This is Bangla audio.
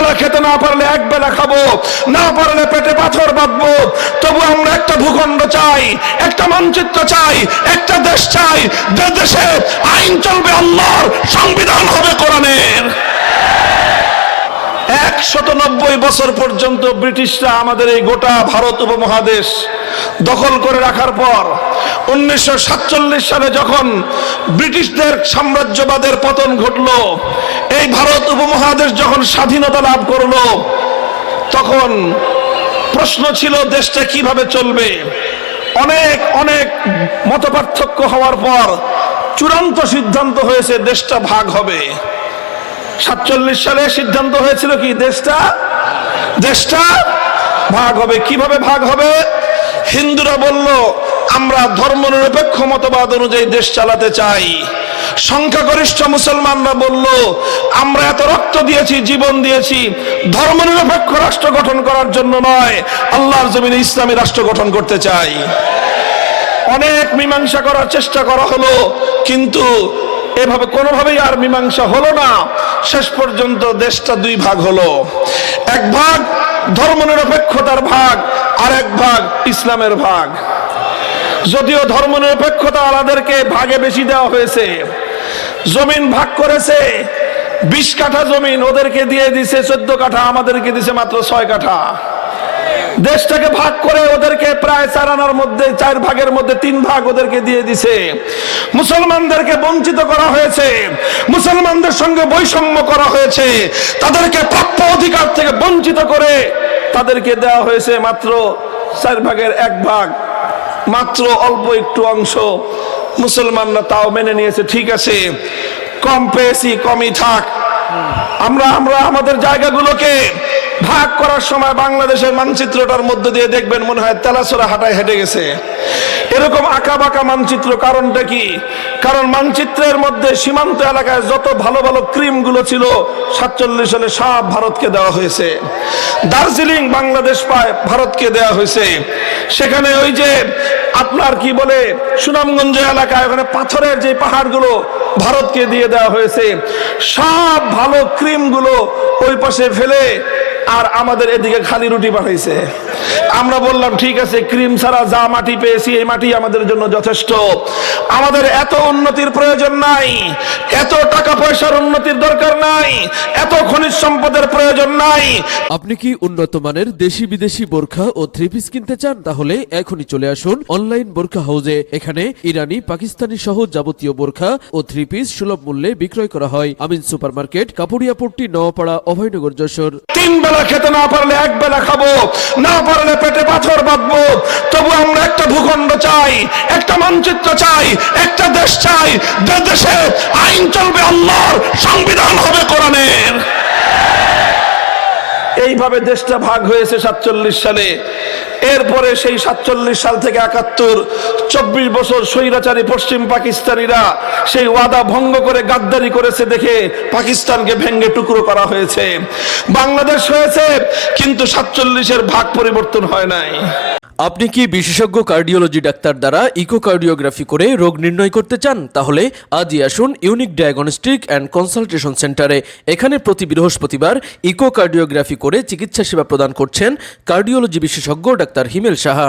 বেলা খেতে না পারলে এক বেলা খাব। না পারলে পেটে পাথর বাঁধবো। তবু আমরা একটা ভূখণ্ড চাই, একটা মানচিত্র চাই, একটা দেশ চাই, যে দেশে আইন চলবে, আল্লাহর সংবিধান হবে কোরআনের। একশত নব্বই বছর পর্যন্ত ব্রিটিশরা আমাদের এই গোটা ভারত উপমহাদেশ দখল করে রাখার পর উনিশশো সাতচল্লিশ সালে যখন ব্রিটিশদের সাম্রাজ্যবাদের পতন ঘটলো, এই ভারত উপমহাদেশ যখন স্বাধীনতা লাভ করল, তখন প্রশ্ন ছিল দেশটা কীভাবে চলবে? অনেক অনেক মতপার্থক্য হওয়ার পর চূড়ান্ত সিদ্ধান্ত হয়েছে দেশটা ভাগ হবে। সাতচল্লিশ সালে সিদ্ধান্ত হয়েছিল কি? দেশটা দেশটা ভাগ হবে। কীভাবে ভাগ হবে? হিন্দুরা বলল, আমরা ধর্মনিরপেক্ষ মতবাদ অনুযায়ী দেশ চালাতে চাই। সংখ্যাগরিষ্ঠ মুসলমানরা বলল, আমরা এত রক্ত দিয়েছি, জীবন দিয়েছি, ধর্মনিরপেক্ষ রাষ্ট্র গঠন করার জন্য নয়, আল্লাহর জমিনে ইসলামী রাষ্ট্র গঠন করতে চাই। অনেক মীমাংসা করার চেষ্টা করা হলো, কিন্তু এভাবে কোনোভাবেই আর মীমাংসা হলো না। শেষ পর্যন্ত দেশটা দুই ভাগ হলো। এক ভাগ ধর্মনিরপেক্ষতার ভাগ, আরেক ভাগ ইসলামের ভাগ। যদিও ধর্মনিরপেক্ষতা আলাদেরকে ভাগে বেশি দেওয়া হয়েছে, জমিন ভাগ করেছে, বিশ কাঠা জমিন ওদেরকে দিয়ে দিছে, চোদ্দ কাঠা, আমাদেরকে দিছে মাত্র ছয় কাঠা। দেশটাকে ভাগ করে ওদেরকে প্রায় চার আনার মধ্যে, চার ভাগের মধ্যে তিন ভাগ ওদেরকে দিয়ে দিছে। মুসলমানদেরকে বঞ্চিত করা হয়েছে। মুসলমানদের সঙ্গে বৈষম্য করা হয়েছে। তাদেরকে প্রাপ্য অধিকার থেকে বঞ্চিত করে তাদেরকে দেওয়া হয়েছে মাত্র চার ভাগের এক ভাগ। মাত্র অল্প একটু অংশ মুসলমানরা তাও মেনে নিয়েছে। ঠিক আছে, কম পেয়েছি, কমই থাক। আমরা আমরা আমাদের জায়গাগুলোকে ভাগ করার সময় বাংলাদেশের মানচিত্রটার মধ্য দিয়ে দেখবেন মনে হয় তেলাসোরা হাঁটায় হেঁটে গেছে। এরকম আঁকা বাঁকা মানচিত্র কারণটা কি? কারণ মানচিত্রের মধ্যে সীমান্ত এলাকায় যত ভালো ভালো ক্রিমগুলো ছিল, সাতচল্লিশ সালে সব ভারতকে দেওয়া হয়েছে। দার্জিলিং বাংলাদেশ পায় ভারতকে দেওয়া হয়েছে। সেখানে ওই যে আপনার কি বলে, সুনামগঞ্জ এলাকায় ওখানে পাথরের যে পাহাড়গুলো ভারতকে দিয়ে দেওয়া হয়েছে, সব ভালো ক্রিমগুলো ওই পাশে ফেলে আর আমাদের এদিকে খালি রুটি পাঠাইছে আমরা বললাম ঠিক আছে ক্রিম ছাড়া যা মাটি পেয়েছি এই মাটি আমাদের জন্য যথেষ্ট। আমাদের এত উন্নতির প্রয়োজন নাই এত টাকা পয়সার উন্নতির দরকার নাই এত খনিজ সম্পদের প্রয়োজন নাই। আপনি কি উন্নত মানের দেশি বিদেশি বোরখা ও থ্রি পিস কিনতে চান? তাহলে এখনই চলে আসুন অনলাইন বোরখা হাউজে। এখানে ইরানি পাকিস্তানি সহ যাবতীয় বোরখা ও থ্রি পিস সুলভ মূল্যে বিক্রয় করা হয়। Amin super market Kapuriapatti Noapara Abhaynagar Jashore. তিন বেলা খেতে না পারলে এক বেলা খাব না পারলে পেটে পাথর বাঁধবো। তবু আমরা একটা ভূখণ্ড চাই, একটা মানচিত্র চাই, একটা দেশ চাই, যে দেশে আইন চলবে, আল্লাহর সংবিধান হবে কোরআনের। এইভাবে দেশটা ভাগ হয়েছে সাতচল্লিশ সালে। এরপরে সেই সাতচল্লিশ সাল থেকে একাত্তর, চব্বিশ বছর স্বৈরাচারী পশ্চিম পাকিস্তানিরা সেই ওয়াদা ভঙ্গ করে গাদ্দারি করেছে দেখে পাকিস্তানকে ভেঙ্গে টুকরো করা হয়েছে। বাংলাদেশ হয়েছে, কিন্তু সাতচল্লিশের ভাগ পরিবর্তন হয় নাই। আপনি কি বিশেষজ্ঞ কার্ডিওলজি ডাক্তার দ্বারা ইকোকার্ডিওগ্রাফি করে রোগ নির্ণয় করতে চান? তাহলে আজই আসুন ইউনিক ডায়াগনস্টিক অ্যান্ড কনসালটেশন সেন্টারে। এখানে প্রতি বৃহস্পতিবার ইকোকার্ডিওগ্রাফি করে চিকিৎসা সেবা প্রদান করছেন কার্ডিওলজি বিশেষজ্ঞ ডাক্তার হিমেল সাহা।